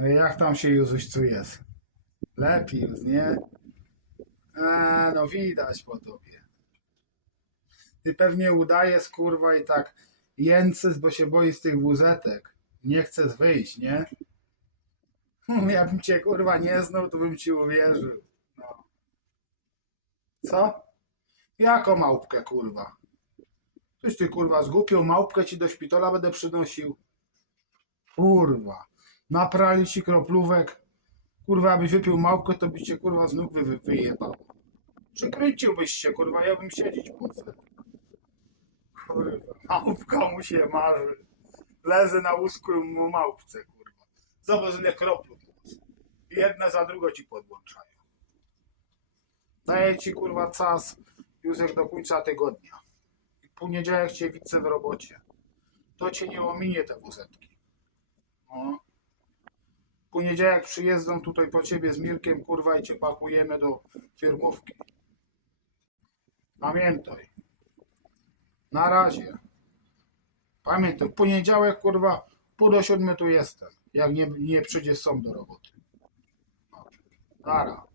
No jak tam się Józuś czujesz? Lepiej już, nie? Eee, no widać po tobie. Ty pewnie udajesz, kurwa, i tak jęcysz, bo się boisz tych wuzetek. Nie chcesz wyjść, nie? Hmm, Jakbym cię, kurwa, nie znał, to bym ci uwierzył. No. Co? Jako małpkę, kurwa? Coś ty, kurwa, zgłupią małpkę ci do szpitala będę przynosił? Kurwa. Naprali ci kroplówek. Kurwa, abyś wypił małpkę, to byś cię, kurwa, z nóg wy, wy, wyjebał. Przykręciłbyś się, kurwa, ja bym siedzieć płacę. Kurwa, małpka mu się marzy. Lezę na łóżku mu małpce, kurwa. Zobacz, ile kroplów. Jedne za drugą ci podłączają. Daję ci, kurwa, czas już do końca tygodnia. I w poniedziałek cię widzę w robocie. To cię nie ominie te wuzetki. No. Poniedziałek przyjeżdżą tutaj po ciebie z Mirkiem, kurwa, i cię pakujemy do firmówki. Pamiętaj. Na razie. Pamiętaj, poniedziałek, kurwa, pół do siódmy tu jestem. Jak nie, nie przyjdzie sąd do roboty. Nara.